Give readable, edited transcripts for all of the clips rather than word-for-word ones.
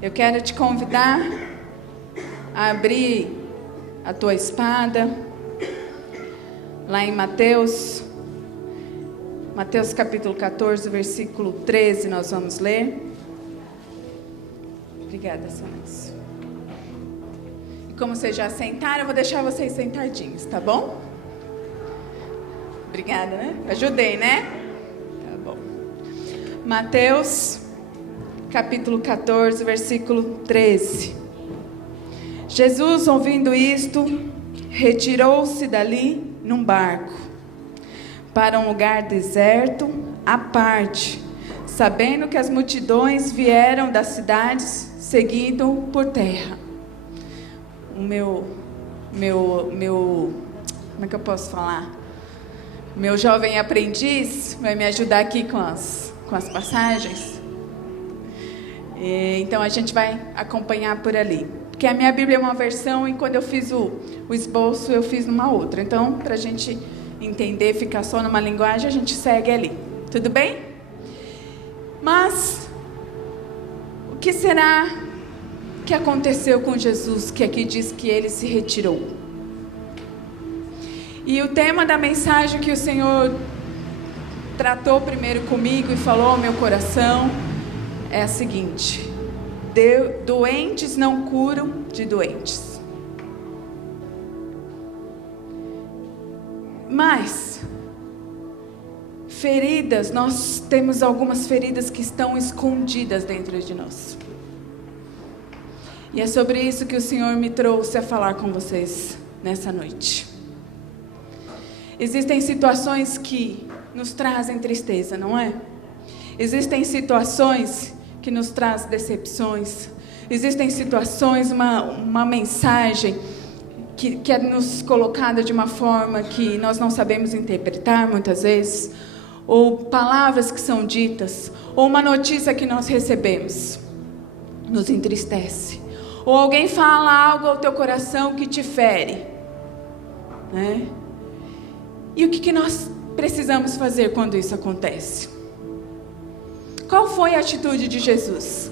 Eu quero te convidar a abrir a tua espada lá em Mateus capítulo 14, versículo 13, nós vamos ler. Obrigada, Solange. E como vocês já sentaram, eu vou deixar vocês sentadinhos, tá bom? Obrigada, né? Ajudei, né? Tá bom. Mateus capítulo 14, versículo 13. Jesus, ouvindo isto, retirou-se dali num barco para um lugar deserto, à parte, sabendo que as multidões vieram das cidades seguindo por terra. O meu, como é que eu posso falar? Meu jovem aprendiz vai me ajudar aqui com as passagens. Então a gente vai acompanhar por ali. Porque a minha Bíblia é uma versão e quando eu fiz o esboço eu fiz numa outra. Então, para a gente entender, ficar só numa linguagem, a gente segue ali. Tudo bem? Mas, o que será que aconteceu com Jesus, que aqui diz que ele se retirou? E o tema da mensagem que o Senhor tratou primeiro comigo e falou ao meu coração é a seguinte: doentes não curam de doentes. Mas feridas, nós temos algumas feridas que estão escondidas dentro de nós. E é sobre isso que o Senhor me trouxe a falar com vocês nessa noite. Existem situações que nos trazem tristeza, não é? Existem situações que nos trazem decepções. Existem situações, uma mensagem que é nos colocada de uma forma que nós não sabemos interpretar muitas vezes, ou palavras que são ditas, ou uma notícia que nós recebemos, nos entristece. Ou alguém fala algo ao teu coração que te fere, né? E o que nós precisamos fazer quando isso acontece? Qual foi a atitude de Jesus?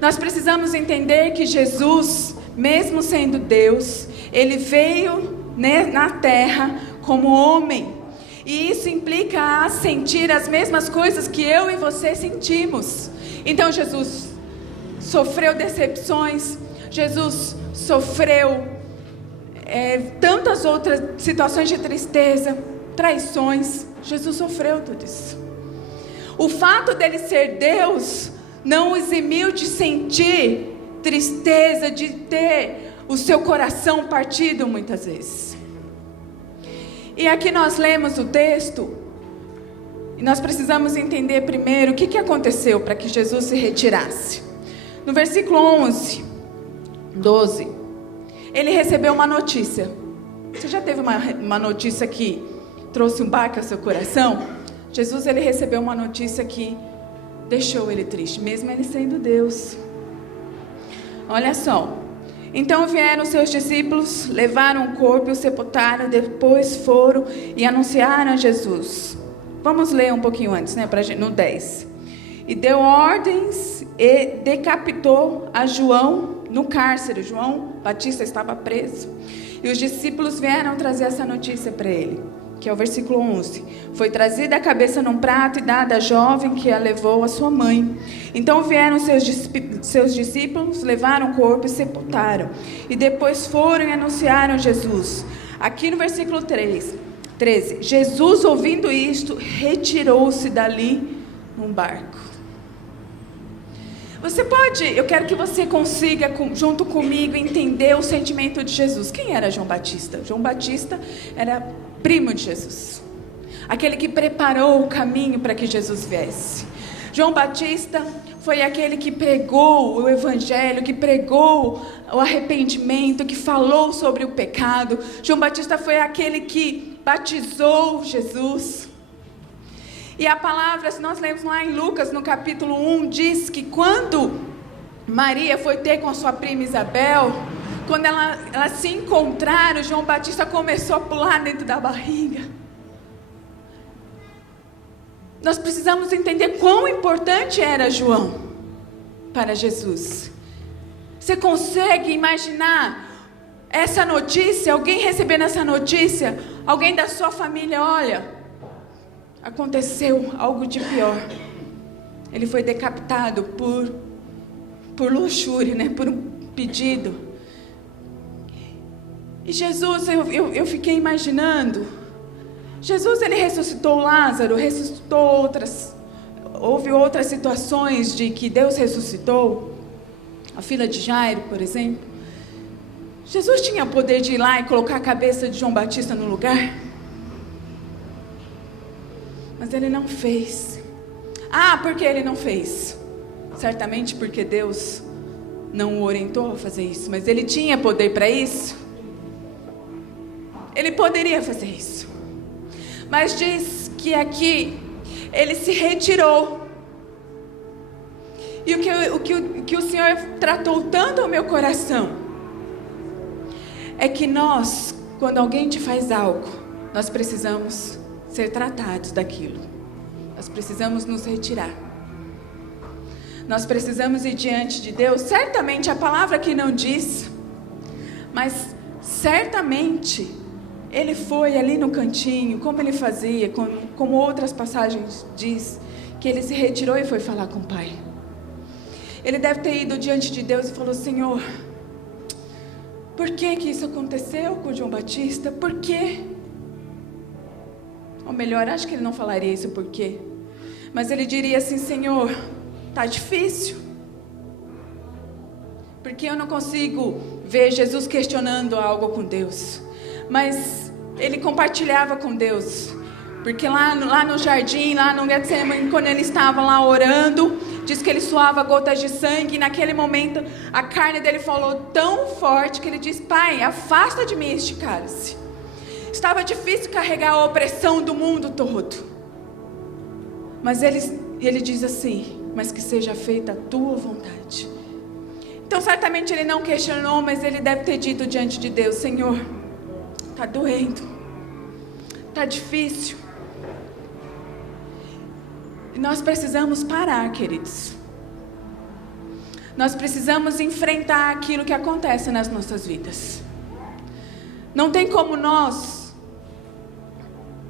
Nós precisamos entender que Jesus, mesmo sendo Deus, ele veio, né, na terra como homem. E isso implica a sentir as mesmas coisas que eu e você sentimos. Então Jesus sofreu decepções, Jesus sofreu tantas outras situações de tristeza, traições. Jesus sofreu tudo isso. O fato dele ser Deus não o eximiu de sentir tristeza, de ter o seu coração partido muitas vezes. E aqui nós lemos o texto e nós precisamos entender primeiro o que aconteceu para que Jesus se retirasse. No versículo 12, ele recebeu uma notícia. Você já teve uma notícia que trouxe um baque ao seu coração? Jesus, ele recebeu uma notícia que deixou ele triste, mesmo ele sendo Deus. Olha só. Então vieram seus discípulos, levaram o corpo e o sepultaram, depois foram e anunciaram a Jesus. Vamos ler um pouquinho antes, né, no 10. E deu ordens e decapitou a João no cárcere. João Batista estava preso. E os discípulos vieram trazer essa notícia para ele, que é o versículo 11. Foi trazida a cabeça num prato e dada à jovem, que a levou à sua mãe. Então vieram seus discípulos, levaram o corpo e sepultaram. E depois foram e anunciaram Jesus. Aqui no versículo 13. Jesus, ouvindo isto, retirou-se dali num barco. Eu quero que você consiga, junto comigo, entender o sentimento de Jesus. Quem era João Batista? João Batista era primo de Jesus, aquele que preparou o caminho para que Jesus viesse. João Batista foi aquele que pregou o evangelho, que pregou o arrependimento, que falou sobre o pecado. João Batista foi aquele que batizou Jesus. E a palavra, se nós lemos lá em Lucas, no capítulo 1, diz que quando Maria foi ter com a sua prima Isabel, quando elas se encontraram, João Batista começou a pular dentro da barriga. Nós precisamos entender quão importante era João para Jesus. Você consegue imaginar essa notícia, alguém recebendo essa notícia, alguém da sua família, olha, aconteceu algo de pior. Ele foi decapitado por luxúria, né? Por um pedido. E Jesus, eu fiquei imaginando, Jesus, ele ressuscitou Lázaro, ressuscitou houve outras situações de que Deus ressuscitou, a filha de Jairo, por exemplo. Jesus tinha poder de ir lá e colocar a cabeça de João Batista no lugar, mas ele não fez. Por que ele não fez? Certamente porque Deus não o orientou a fazer isso, mas ele tinha poder para isso. Ele poderia fazer isso, mas diz que aqui ele se retirou. E o que o Senhor tratou tanto ao meu coração é que nós, quando alguém te faz algo, nós precisamos ser tratados daquilo. Nós precisamos nos retirar. Nós precisamos ir diante de Deus. Certamente a palavra aqui não diz, mas certamente ele foi ali no cantinho, como ele fazia, como outras passagens diz, que ele se retirou e foi falar com o Pai. Ele deve ter ido diante de Deus e falou: Senhor, por que isso aconteceu com João Batista? Por quê? Ou melhor, acho que ele não falaria isso por quê, mas ele diria assim: Senhor, tá difícil, porque eu não consigo ver Jesus questionando algo com Deus. Mas ele compartilhava com Deus, porque lá no jardim, lá no Getsemane, quando ele estava lá orando, diz que ele suava gotas de sangue, e naquele momento a carne dele falou tão forte que ele disse: Pai, afasta de mim este cálice. Estava difícil carregar a opressão do mundo todo, mas ele diz assim: mas que seja feita a tua vontade. Então certamente ele não questionou, mas ele deve ter dito diante de Deus: Senhor, está doendo, está difícil. E nós precisamos parar, queridos. Nós precisamos enfrentar aquilo que acontece nas nossas vidas. Não tem como nós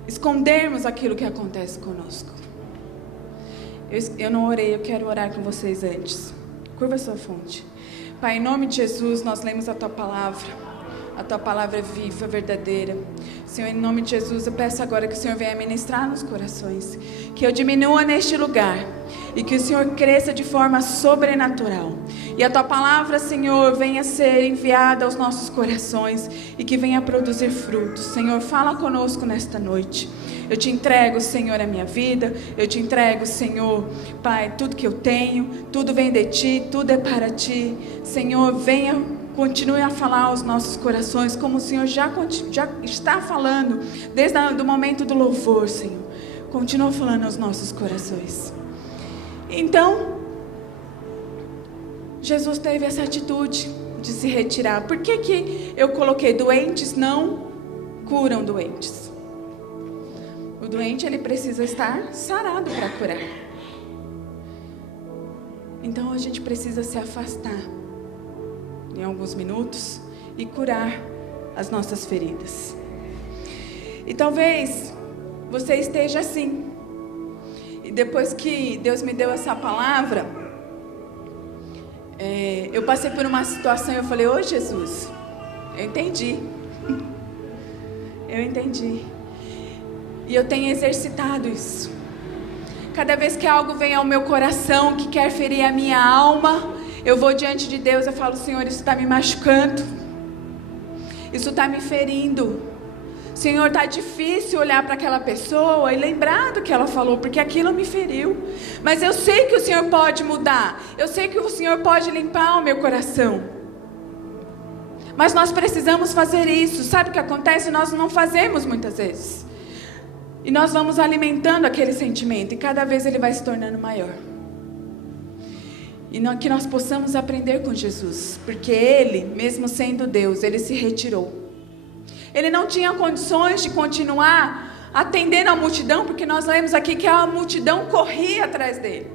escondermos aquilo que acontece conosco. Eu não orei, eu quero orar com vocês antes. Curva a sua fonte. Pai, em nome de Jesus, nós lemos a Tua palavra. A Tua palavra é viva, verdadeira. Senhor, em nome de Jesus, eu peço agora que o Senhor venha ministrar nos corações, que eu diminua neste lugar e que o Senhor cresça de forma sobrenatural. E a Tua palavra, Senhor, venha ser enviada aos nossos corações e que venha produzir frutos. Senhor, fala conosco nesta noite. Eu te entrego, Senhor, a minha vida. Eu te entrego, Senhor, Pai, tudo que eu tenho. Tudo vem de Ti, tudo é para Ti. Senhor, continue a falar aos nossos corações, como o Senhor já está falando, desde o momento do louvor, Senhor. Continua falando aos nossos corações. Então, Jesus teve essa atitude de se retirar. Por que eu coloquei doentes não curam doentes? O doente, ele precisa estar sarado para curar. Então a gente precisa se afastar em alguns minutos e curar as nossas feridas. E talvez você esteja assim. E depois que Deus me deu essa palavra, eu passei por uma situação e eu falei: ô Jesus, eu entendi. Eu entendi. E eu tenho exercitado isso. Cada vez que algo vem ao meu coração que quer ferir a minha alma, eu vou diante de Deus, eu falo: Senhor, isso está me machucando, isso está me ferindo. Senhor, está difícil olhar para aquela pessoa e lembrar do que ela falou, porque aquilo me feriu. Mas eu sei que o Senhor pode mudar, eu sei que o Senhor pode limpar o meu coração. Mas nós precisamos fazer isso. Sabe o que acontece? Nós não fazemos muitas vezes. E nós vamos alimentando aquele sentimento, e cada vez ele vai se tornando maior. E que nós possamos aprender com Jesus, porque Ele, mesmo sendo Deus, Ele se retirou. Ele não tinha condições de continuar atendendo a multidão, porque nós lemos aqui que a multidão corria atrás dele.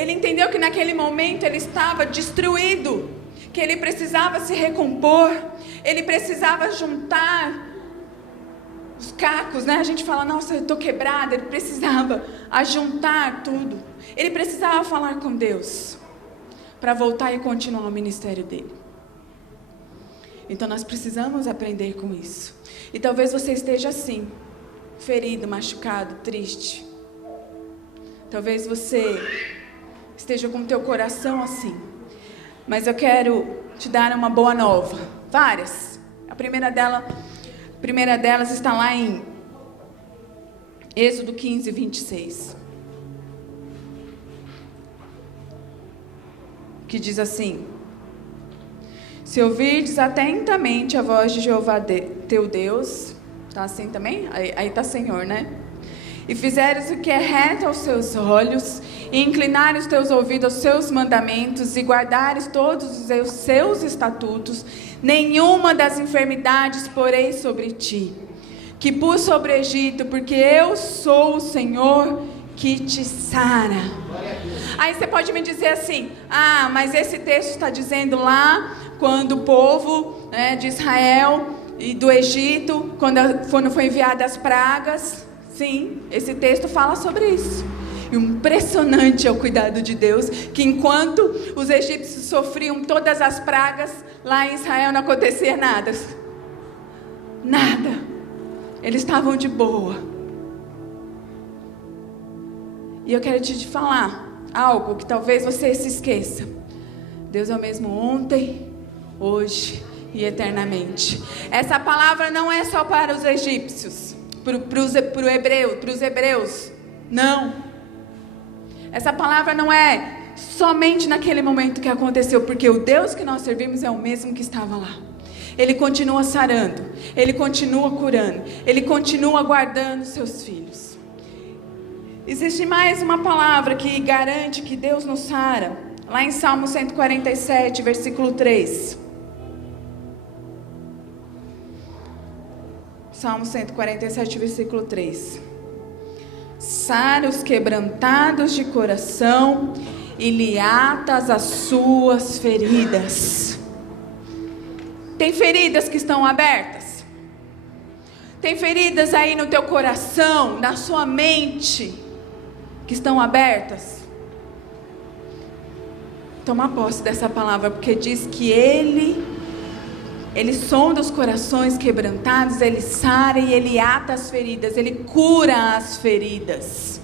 Ele entendeu que naquele momento ele estava destruído, que ele precisava se recompor, ele precisava juntar os cacos, né? A gente fala, nossa, eu estou quebrada. Ele precisava ajuntar tudo. Ele precisava falar com Deus para voltar e continuar o ministério dele. Então nós precisamos aprender com isso. E talvez você esteja assim, ferido, machucado, triste. Talvez você esteja com o teu coração assim. Mas eu quero te dar uma boa nova. Várias. A primeira delas está lá em Êxodo 15, 26. Que diz assim: se ouvirdes atentamente a voz de Jeová teu Deus, tá assim também? Aí tá Senhor, né? E fizeres o que é reto aos seus olhos, e inclinares os teus ouvidos aos seus mandamentos, e guardares todos os seus estatutos, nenhuma das enfermidades porei sobre ti, que pus sobre o Egito, porque eu sou o Senhor que te sara. Aí você pode me dizer assim, mas esse texto está dizendo lá, quando o povo, né, de Israel e do Egito, quando foi enviadas as pragas. Sim, esse texto fala sobre isso. E o impressionante é o cuidado de Deus, que enquanto os egípcios sofriam todas as pragas, lá em Israel não acontecia nada. Nada. Eles estavam de boa. E eu quero te falar algo que talvez você se esqueça. Deus é o mesmo ontem, hoje e eternamente. Essa palavra não é só para os egípcios, para os hebreus. Não. Essa palavra não é somente naquele momento que aconteceu, porque o Deus que nós servimos é o mesmo que estava lá. Ele continua sarando, Ele continua curando, Ele continua guardando seus filhos. Existe mais uma palavra que garante que Deus nos sara, lá em Salmo 147, versículo 3. Salmo 147, versículo 3. Sara os quebrantados de coração e lhe atas as suas feridas. Tem feridas que estão abertas? Tem feridas aí no teu coração, na sua mente, que estão abertas? Toma posse dessa palavra, porque diz que Ele sonda os corações quebrantados, Ele sara e Ele ata as feridas, Ele cura as feridas.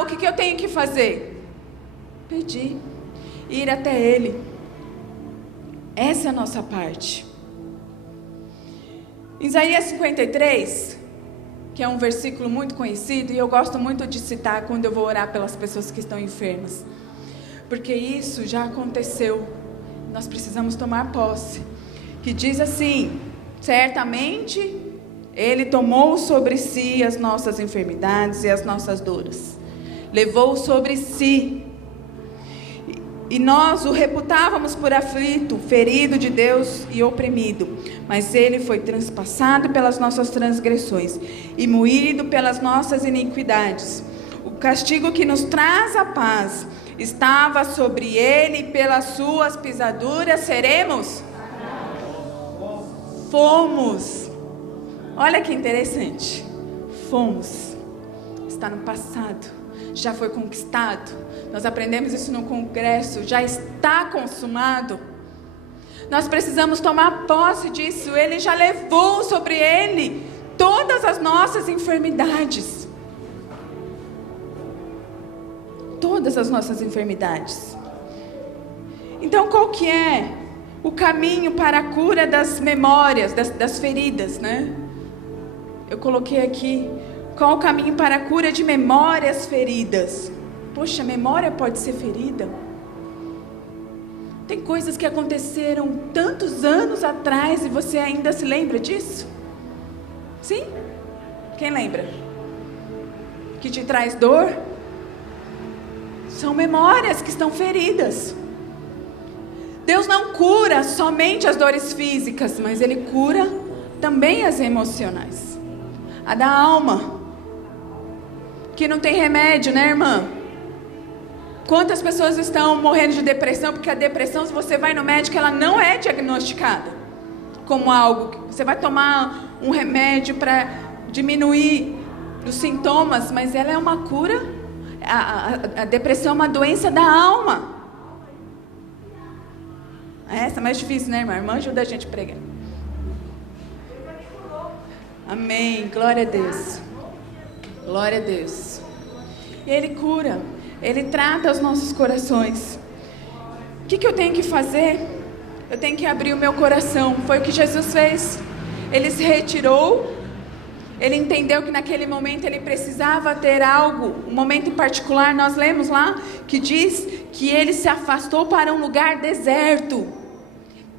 O que eu tenho que fazer? Pedir, ir até Ele. Essa é a nossa parte. Isaías 53, que é um versículo muito conhecido, e eu gosto muito de citar quando eu vou orar pelas pessoas que estão enfermas, porque isso já aconteceu. Nós precisamos tomar posse, que diz assim: certamente Ele tomou sobre si as nossas enfermidades e as nossas dores, levou sobre si, e nós o reputávamos por aflito, ferido de Deus e oprimido, mas Ele foi transpassado pelas nossas transgressões e moído pelas nossas iniquidades. O castigo que nos traz a paz estava sobre Ele, e pelas suas pisaduras seremos? Fomos. Olha que interessante. Fomos. Está no passado. Já foi conquistado. Nós aprendemos isso no congresso. Já está consumado. Nós precisamos tomar posse disso. Ele já levou sobre Ele todas as nossas enfermidades. Todas as nossas enfermidades. Então qual que é o caminho para a cura das memórias, das feridas, né? Eu coloquei aqui, qual o caminho para a cura de memórias feridas? Poxa, a memória pode ser ferida. Tem coisas que aconteceram tantos anos atrás e você ainda se lembra disso? Sim? Quem lembra? Que te traz dor? São memórias que estão feridas. Deus não cura somente as dores físicas, mas Ele cura também as emocionais. A da alma, que não tem remédio, né, irmã? Quantas pessoas estão morrendo de depressão? Porque a depressão, se você vai no médico, ela não é diagnosticada como algo. Você vai tomar um remédio para diminuir os sintomas, mas ela é uma cura. A depressão é uma doença da alma. Essa é mais difícil, né, irmã? A irmã ajuda a gente a pregar. Amém. Glória a Deus. Glória a Deus. E Ele cura. Ele trata os nossos corações. O que eu tenho que fazer? Eu tenho que abrir o meu coração. Foi o que Jesus fez. Ele se retirou. Ele entendeu que naquele momento ele precisava ter algo. Um momento em particular, nós lemos lá, que diz que ele se afastou para um lugar deserto.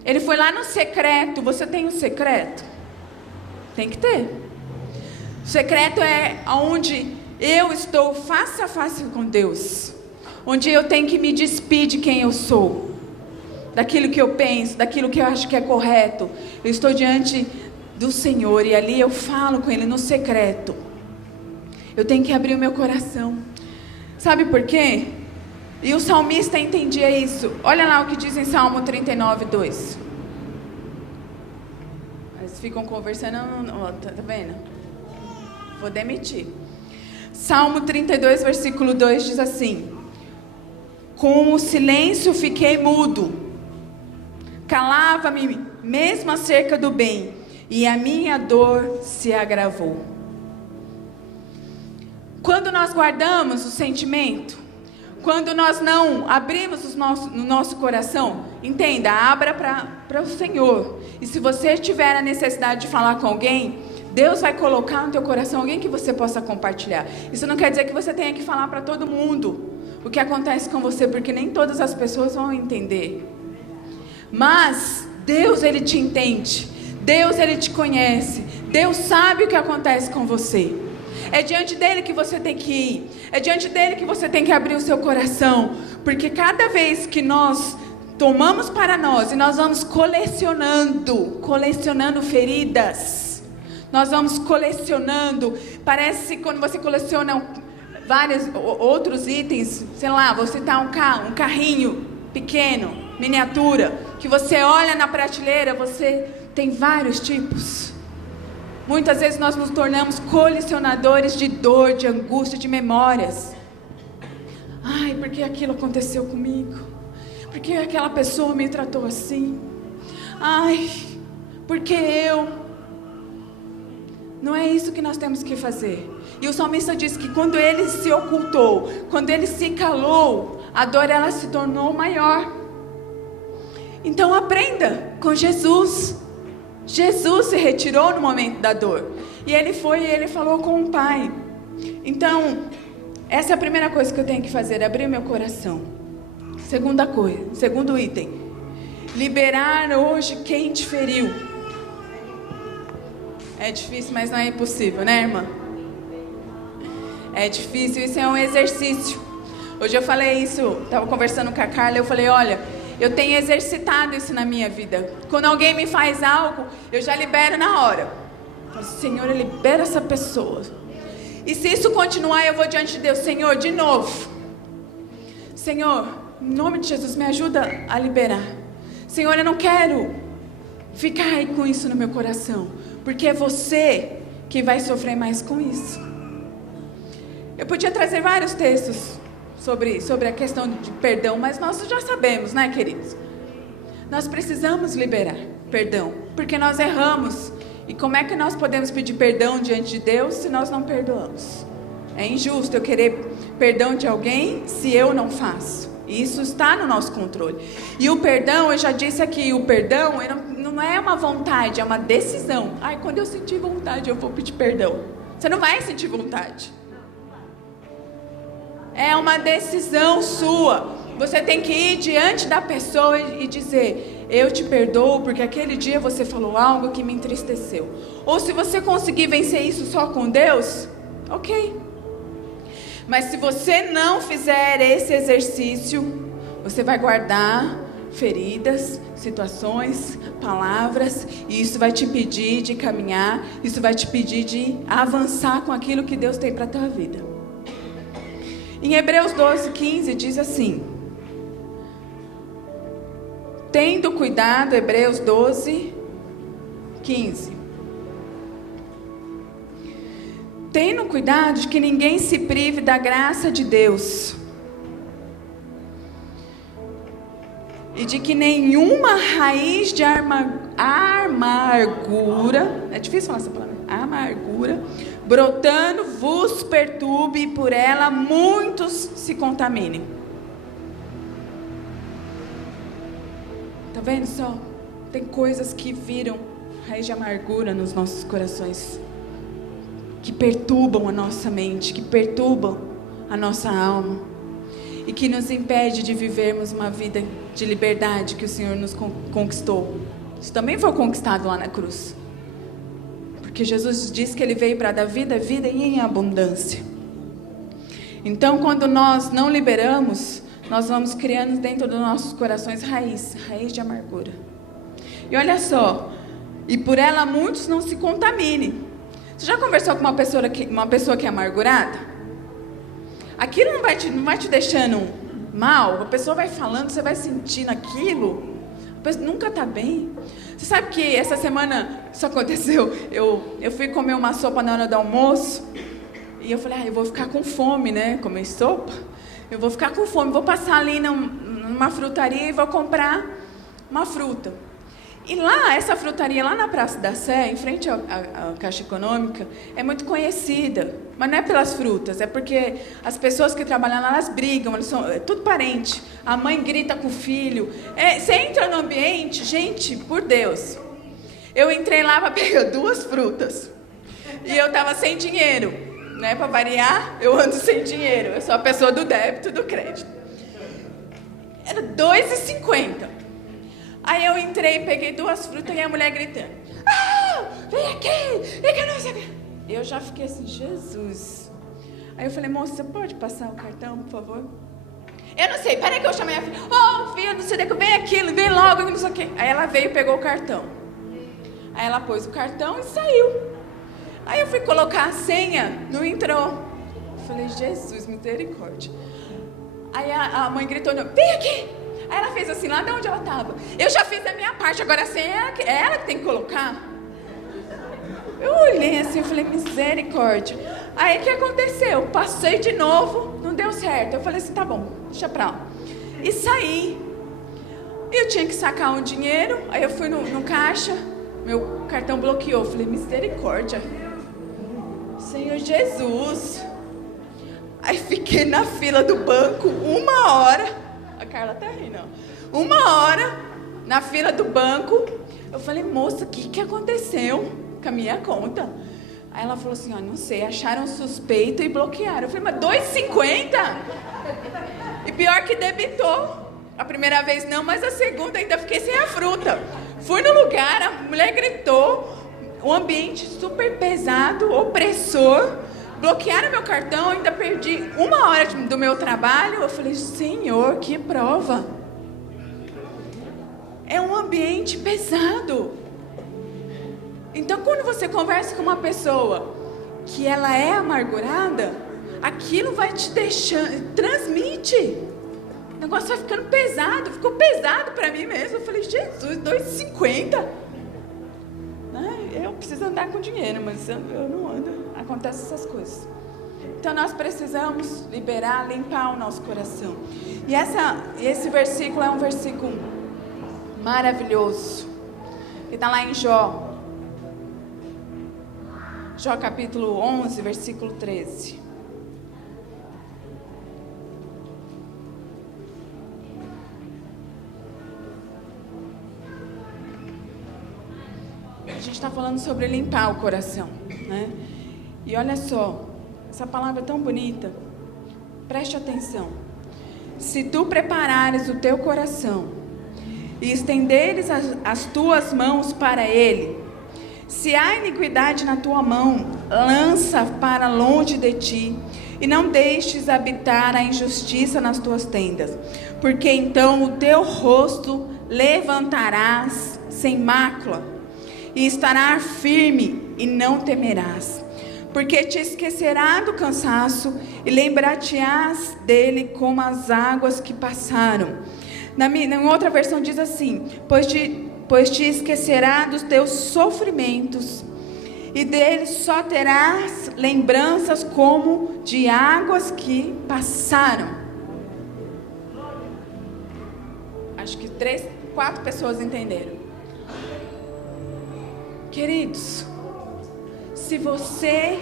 Ele foi lá no secreto. Você tem um secreto? Tem que ter. O secreto é onde eu estou face a face com Deus, onde eu tenho que me despir de quem eu sou, daquilo que eu penso, daquilo que eu acho que é correto. Eu estou diante do Senhor e ali eu falo com Ele no secreto. Eu tenho que abrir o meu coração. Sabe por quê? E o salmista entendia isso. Olha lá o que diz em Salmo 39, 2. Eles ficam conversando, tá vendo? Vou demitir. Salmo 32, versículo 2 diz assim: com o silêncio fiquei mudo, calava-me mesmo acerca do bem, e a minha dor se agravou. Quando nós guardamos o sentimento, quando nós não abrimos no nosso coração, entenda, abra para o Senhor. E se você tiver a necessidade de falar com alguém, Deus vai colocar no teu coração alguém que você possa compartilhar. Isso não quer dizer que você tenha que falar para todo mundo o que acontece com você, porque nem todas as pessoas vão entender. Mas Deus, Ele te entende. Deus, Ele te conhece. Deus sabe o que acontece com você. É diante dEle que você tem que ir. É diante dEle que você tem que abrir o seu coração. Porque cada vez que nós tomamos para nós e nós vamos colecionando feridas. Nós vamos colecionando. Parece quando você coleciona vários outros itens. Sei lá, vou citar um carrinho pequeno, miniatura, que você olha na prateleira, você tem vários tipos. Muitas vezes nós nos tornamos colecionadores de dor, de angústia, de memórias. Ai, porque aquilo aconteceu comigo? Porque aquela pessoa me tratou assim? Ai, porque eu... Não é isso que nós temos que fazer. E o salmista diz que quando ele se ocultou, quando ele se calou, a dor ela se tornou maior. Então aprenda com Jesus. Jesus se retirou no momento da dor. E ele foi e ele falou com o Pai. Então, essa é a primeira coisa que eu tenho que fazer, abrir meu coração. Segundo item, liberar hoje quem te feriu. É difícil, mas não é impossível, né, irmã? É difícil, isso é um exercício. Hoje eu falei isso, estava conversando com a Carla, eu falei, olha, eu tenho exercitado isso na minha vida. Quando alguém me faz algo, eu já libero na hora. Eu falo, Senhor, libera essa pessoa. E se isso continuar, eu vou diante de Deus, Senhor, de novo. Senhor, em nome de Jesus, me ajuda a liberar. Senhor, eu não quero ficar aí com isso no meu coração, porque é você que vai sofrer mais com isso. Eu podia trazer vários textos sobre a questão de perdão, mas nós já sabemos, né, queridos? Nós precisamos liberar perdão, porque nós erramos. E como é que nós podemos pedir perdão diante de Deus se nós não perdoamos? É injusto eu querer perdão de alguém se eu não faço. E isso está no nosso controle. E o perdão, eu já disse aqui, o perdão não é uma vontade, é uma decisão. Ai, quando eu sentir vontade, eu vou pedir perdão. Você não vai sentir vontade. É uma decisão sua. Você tem que ir diante da pessoa e dizer, eu te perdoo porque aquele dia você falou algo que me entristeceu. Ou se você conseguir vencer isso só com Deus, ok. Mas se você não fizer esse exercício, você vai guardar feridas, situações, palavras, e isso vai te pedir de caminhar, isso vai te pedir de avançar com aquilo que Deus tem para a tua vida. Em Hebreus 12:15 diz assim: tendo cuidado, Hebreus 12:15. Tendo cuidado de que ninguém se prive da graça de Deus, e de que nenhuma raiz de amargura, é difícil falar essa palavra, amargura, brotando vos perturbe e por ela muitos se contaminem. Tá vendo só? Tem coisas que viram raiz de amargura nos nossos corações, que perturbam a nossa mente, que perturbam a nossa alma, e que nos impede de vivermos uma vida de liberdade que o Senhor nos conquistou. Isso também foi conquistado lá na cruz, porque Jesus disse que Ele veio para dar vida, vida e em abundância. Então, quando nós não liberamos, nós vamos criando dentro dos nossos corações raiz de amargura. E olha só, e por ela muitos não se contaminem. Você já conversou com uma pessoa que é amargurada? Aquilo não vai te deixando mal, a pessoa vai falando, você vai sentindo aquilo, a pessoa nunca está bem. Você sabe que essa semana isso aconteceu, eu fui comer uma sopa na hora do almoço, e eu falei, eu vou ficar com fome, né, comer sopa, eu vou ficar com fome, vou passar ali numa frutaria e vou comprar uma fruta. E lá, essa frutaria lá na Praça da Sé, em frente à Caixa Econômica, é muito conhecida. Mas não é pelas frutas, é porque as pessoas que trabalham lá, elas brigam, é tudo parente. A mãe grita com o filho. Você entra no ambiente, gente, por Deus. Eu entrei lá para pegar 2 frutas. E eu estava sem dinheiro, né? Para variar, eu ando sem dinheiro. Eu sou a pessoa do débito e do crédito. Era R$2,50. Aí eu entrei, peguei 2 frutas e a mulher gritando, vem aqui, não sei o que. Eu já fiquei assim, Jesus. Aí eu falei, moça, você pode passar o cartão, por favor? Eu não sei, peraí que eu chamei a filha. Filha, não sei o que, vem aqui, vem logo, não sei o que. Aí ela veio e pegou o cartão. Aí ela pôs o cartão e saiu. Aí eu fui colocar a senha, não entrou. Eu falei, Jesus, misericórdia. Aí a mãe gritou, vem aqui. Aí ela fez assim, lá de onde ela estava. Eu já fiz a minha parte, agora a senha é ela que tem que colocar. Eu olhei assim, eu falei, misericórdia. Aí o que aconteceu? Passei de novo, não deu certo. Eu falei assim, tá bom, deixa pra lá. E saí. Eu tinha que sacar um dinheiro, aí eu fui no caixa, meu cartão bloqueou. Eu falei, misericórdia. Senhor Jesus. Aí fiquei na fila do banco 1 hora. A Carla tá rindo, ó. 1 hora na fila do banco. Eu falei, moça, o que aconteceu com a minha conta? Aí ela falou assim, não sei, acharam suspeito e bloquearam. Eu falei, mas R$2,50? E pior que debitou. A primeira vez não, mas a segunda ainda fiquei sem a fruta. Fui no lugar, a mulher gritou, um ambiente super pesado, opressor. Bloquearam meu cartão, ainda perdi 1 hora do meu trabalho. Eu falei, Senhor, que prova. É um ambiente pesado. Então, quando você conversa com uma pessoa que ela é amargurada, aquilo vai te deixando, transmite. O negócio vai ficando pesado, ficou pesado para mim mesmo. Eu falei, Jesus, R$2,50. Eu preciso andar com dinheiro, mas eu não ando. Acontecem essas coisas. Então nós precisamos liberar, limpar o nosso coração. E esse versículo é um versículo maravilhoso. Ele está lá em Jó. Jó capítulo 11, versículo 13. A gente está falando sobre limpar o coração, né? E olha só, essa palavra é tão bonita. Preste atenção. Se tu preparares o teu coração e estenderes as tuas mãos para ele, se há iniquidade na tua mão, lança para longe de ti, e não deixes habitar a injustiça nas tuas tendas, porque então o teu rosto levantarás sem mácula, e estarás firme e não temerás. porque te esquecerá do cansaço e lembrar-te-ás dele como as águas que passaram. Na outra versão diz assim: pois te esquecerá dos teus sofrimentos, e dele só terás lembranças como de águas que passaram. Acho que 3, 4 pessoas entenderam. Queridos, se você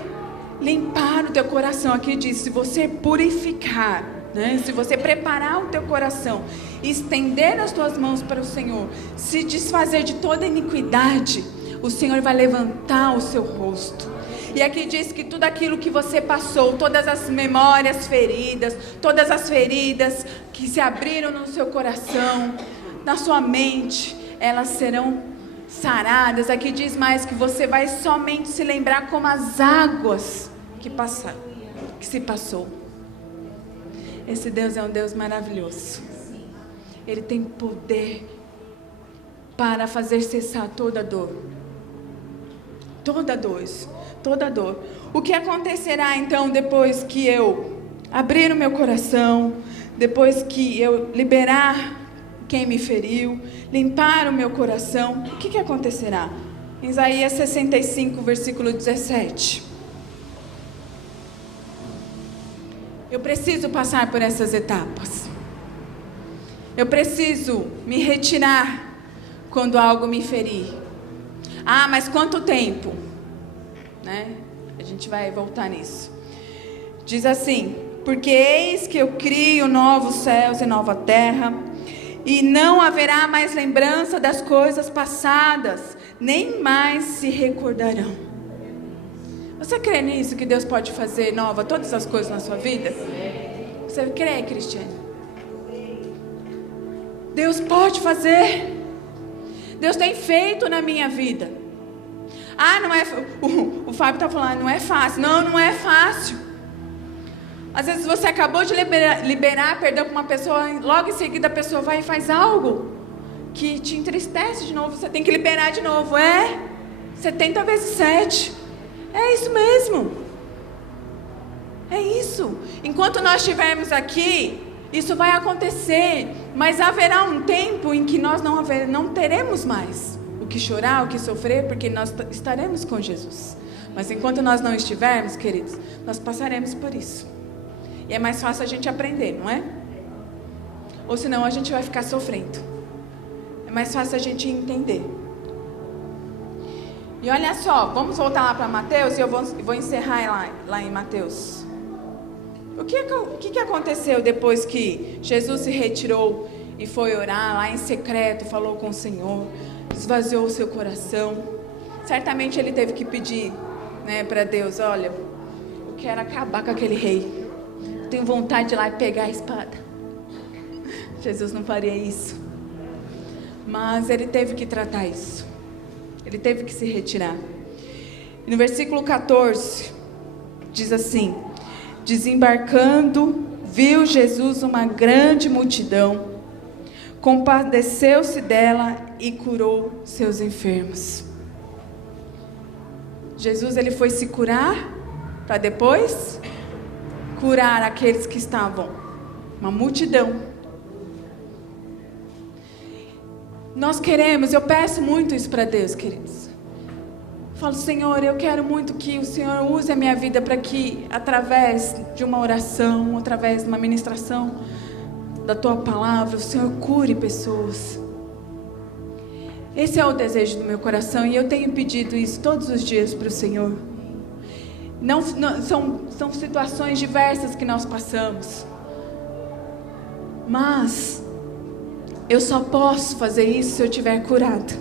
limpar o teu coração, aqui diz, se você purificar, né? Se você preparar o teu coração, estender as tuas mãos para o Senhor, se desfazer de toda iniquidade, o Senhor vai levantar o seu rosto. E aqui diz que tudo aquilo que você passou, todas as memórias feridas, todas as feridas que se abriram no seu coração, na sua mente, elas serão saradas. Aqui diz mais que você vai somente se lembrar como as águas que passaram, que se passou. Esse Deus é um Deus maravilhoso. Ele tem poder para fazer cessar toda dor. Toda dor, toda dor. O que acontecerá então depois que eu abrir o meu coração, depois que eu liberar quem me feriu, limpar o meu coração, o que acontecerá? Isaías 65, versículo 17. Eu preciso passar por essas etapas. Eu preciso me retirar quando algo me ferir. Ah, mas quanto tempo? Né? A gente vai voltar nisso. Diz assim: porque eis que eu crio novos céus e nova terra, e não haverá mais lembrança das coisas passadas, nem mais se recordarão. Você crê nisso, que Deus pode fazer nova todas as coisas na sua vida? Você crê, Cristiane? Deus pode fazer. Deus tem feito na minha vida. Ah, não é. O Fábio está falando, não é fácil. Não é fácil. Às vezes você acabou de liberar perdão para uma pessoa, logo em seguida a pessoa vai e faz algo que te entristece de novo. Você tem que liberar de novo. 70 vezes 7. É isso mesmo. É isso. Enquanto nós estivermos aqui, isso vai acontecer. Mas haverá um tempo em que nós não teremos mais o que chorar, o que sofrer, porque nós estaremos com Jesus. Mas enquanto nós não estivermos, queridos, nós passaremos por isso. E é mais fácil a gente aprender, não é? Ou senão a gente vai ficar sofrendo. É mais fácil a gente entender. E olha só, vamos voltar lá para Mateus, e eu vou encerrar lá em Mateus. O que aconteceu depois que Jesus se retirou e foi orar lá em secreto, falou com o Senhor, esvaziou o seu coração? Certamente ele teve que pedir, né, para Deus: olha, eu quero acabar com aquele rei. Tenho vontade de ir lá e pegar a espada. Jesus não faria isso. Mas ele teve que tratar isso. Ele teve que se retirar. E no versículo 14, diz assim: desembarcando, viu Jesus uma grande multidão, compadeceu-se dela e curou seus enfermos. Jesus, ele foi se curar para depois curar aqueles que estavam, uma multidão. Nós queremos, eu peço muito isso para Deus, queridos. Eu falo: Senhor, eu quero muito que o Senhor use a minha vida para que, através de uma oração, através de uma ministração da Tua Palavra, o Senhor cure pessoas. Esse é o desejo do meu coração, e eu tenho pedido isso todos os dias para o Senhor. São situações diversas que nós passamos, mas eu só posso fazer isso se eu estiver curado.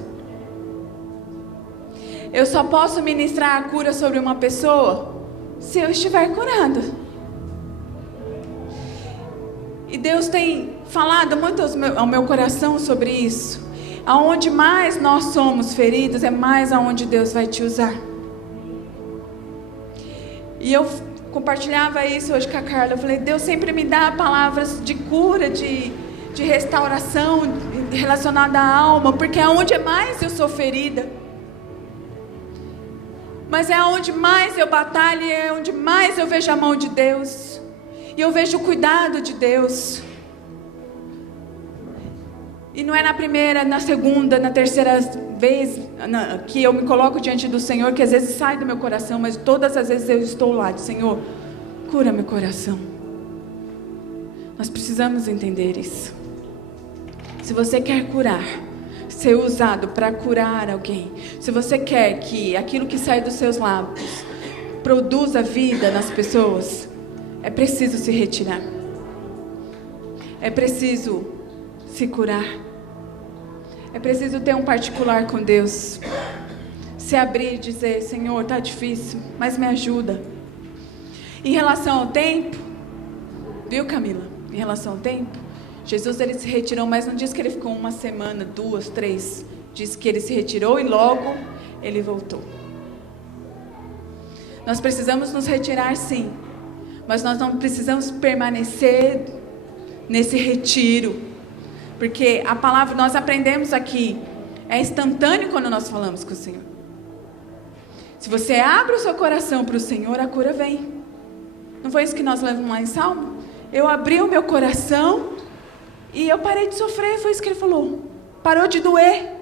Eu só posso ministrar a cura sobre uma pessoa se eu estiver curado. E Deus tem falado muito ao meu coração sobre isso. Aonde mais nós somos feridos, é mais aonde Deus vai te usar. E eu compartilhava isso hoje com a Carla. Eu falei: Deus sempre me dá palavras de cura, de restauração relacionada à alma, porque é onde mais eu sou ferida. mas é onde mais eu batalho, e é onde mais eu vejo a mão de Deus, e eu vejo o cuidado de Deus. E não é na primeira, na segunda, na terceira vez que eu me coloco diante do Senhor, que às vezes sai do meu coração, mas todas as vezes eu estou lá, Senhor, cura meu coração. Nós precisamos entender isso. Se você quer curar, ser usado para curar alguém, se você quer que aquilo que sai dos seus lábios produza vida nas pessoas, é preciso se retirar. É preciso se curar. É preciso ter um particular com Deus. Se abrir e dizer: Senhor, está difícil, mas me ajuda. Em relação ao tempo, viu, Camila? Em relação ao tempo, Jesus ele se retirou, mas não diz que ele ficou 1 semana, 2, 3. Diz que ele se retirou e logo ele voltou. Nós precisamos nos retirar, sim, mas nós não precisamos permanecer nesse retiro. Porque a palavra, nós aprendemos aqui, é instantâneo quando nós falamos com o Senhor. Se você abre o seu coração para o Senhor, a cura vem. Não foi isso que nós lemos lá em Salmo? Eu abri o meu coração e eu parei de sofrer, foi isso que ele falou. Parou de doer.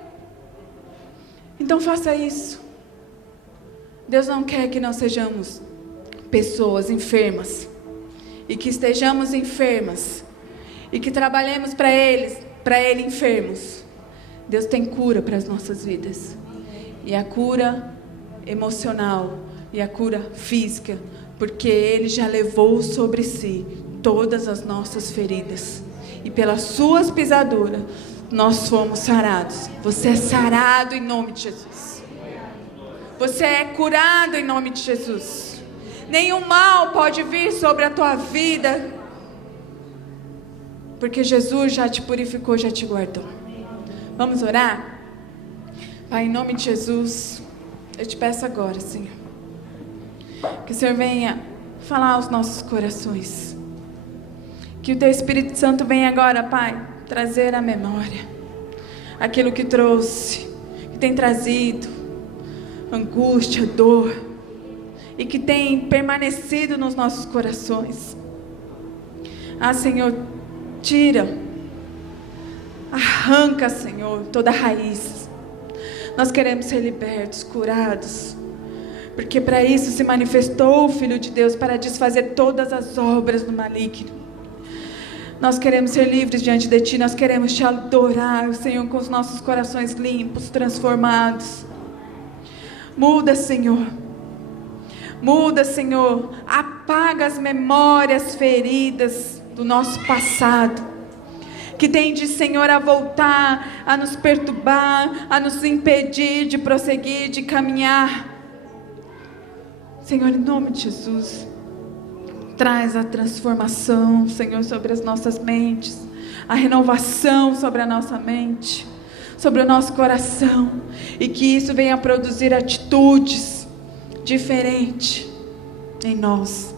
Então faça isso. Deus não quer que nós sejamos pessoas enfermas, e que estejamos enfermas, e que trabalhemos para Ele enfermos. Deus tem cura para as nossas vidas. E a cura emocional e a cura física, porque Ele já levou sobre si todas as nossas feridas. E pelas suas pisaduras nós fomos sarados. Você é sarado em nome de Jesus. Você é curado em nome de Jesus. Nenhum mal pode vir sobre a tua vida, porque Jesus já te purificou, já te guardou. Vamos orar? Pai, em nome de Jesus, eu te peço agora, Senhor, que o Senhor venha falar aos nossos corações. Que o Teu Espírito Santo venha agora, Pai, trazer à memória aquilo que trouxe, que tem trazido angústia, dor, e que tem permanecido nos nossos corações. Ah, Senhor, tira, arranca, Senhor, toda a raiz. Nós queremos ser libertos, curados, porque para isso se manifestou o Filho de Deus, para desfazer todas as obras do maligno. Nós queremos ser livres diante de Ti, nós queremos Te adorar, Senhor, com os nossos corações limpos, transformados. Muda, Senhor. Muda, Senhor. Apaga as memórias feridas do nosso passado, que tende, Senhor, a voltar, a nos perturbar, a nos impedir de prosseguir, de caminhar. Senhor, em nome de Jesus, traz a transformação, Senhor, sobre as nossas mentes, a renovação sobre a nossa mente, sobre o nosso coração, e que isso venha a produzir atitudes diferentes em nós.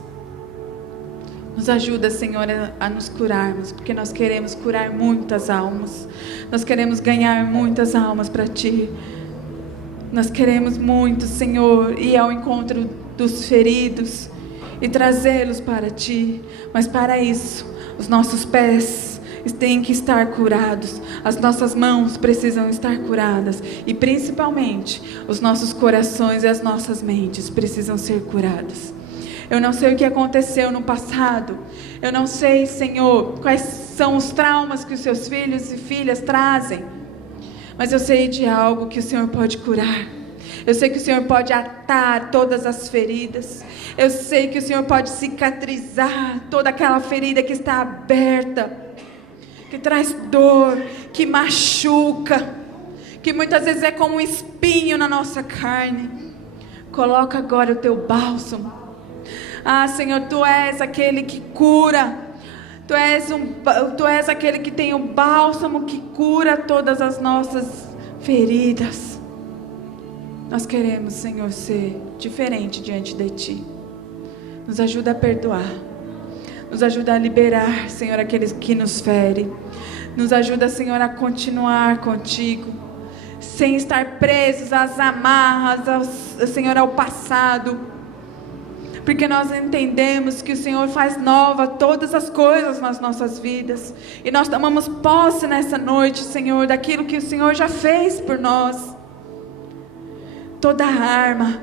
Nos ajuda, Senhor, a nos curarmos, porque nós queremos curar muitas almas. Nós queremos ganhar muitas almas para Ti. Nós queremos muito, Senhor, ir ao encontro dos feridos e trazê-los para Ti. Mas para isso, os nossos pés têm que estar curados. As nossas mãos precisam estar curadas. E principalmente, os nossos corações e as nossas mentes precisam ser curadas. Eu não sei o que aconteceu no passado. Eu não sei, Senhor, quais são os traumas que os Seus filhos e filhas trazem. Mas eu sei de algo que o Senhor pode curar. Eu sei que o Senhor pode atar todas as feridas. Eu sei que o Senhor pode cicatrizar toda aquela ferida que está aberta, que traz dor, que machuca, que muitas vezes é como um espinho na nossa carne. Coloca agora o Teu bálsamo. Ah, Senhor, Tu és aquele que cura. Tu és aquele que tem o bálsamo que cura todas as nossas feridas. Nós queremos, Senhor, ser diferente diante de Ti. Nos ajuda a perdoar. Nos ajuda a liberar, Senhor, aqueles que nos ferem. Nos ajuda, Senhor, a continuar contigo. sem estar presos às amarras, Senhor, ao passado, porque nós entendemos que o Senhor faz nova todas as coisas nas nossas vidas, e nós tomamos posse nessa noite, Senhor, daquilo que o Senhor já fez por nós. Toda arma,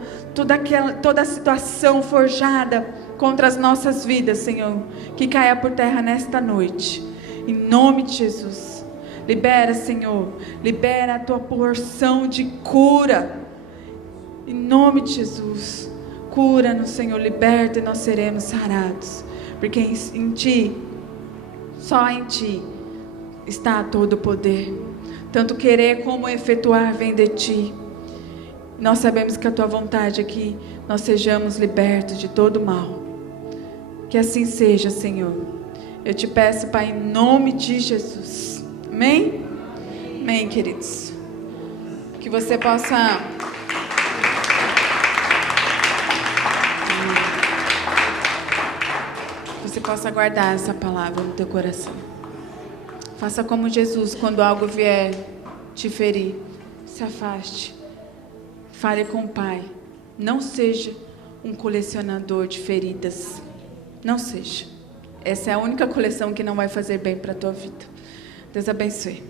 toda situação forjada contra as nossas vidas, Senhor, que caia por terra nesta noite, em nome de Jesus. Libera, Senhor, libera a tua porção de cura, em nome de Jesus. Cura-nos, Senhor, liberta e nós seremos sarados, porque em Ti, só em Ti, está todo o poder, tanto querer como efetuar vem de Ti. Nós sabemos que a Tua vontade é que nós sejamos libertos de todo o mal. Que assim seja, Senhor. Eu te peço, Pai, em nome de Jesus. Amém? Amém, queridos. Que você possa... Você possa guardar essa palavra no teu coração. Faça como Jesus, quando algo vier te ferir, se afaste. Fale com o Pai. Não seja um colecionador de feridas. Não seja. Essa é a única coleção que não vai fazer bem para a tua vida. Deus abençoe.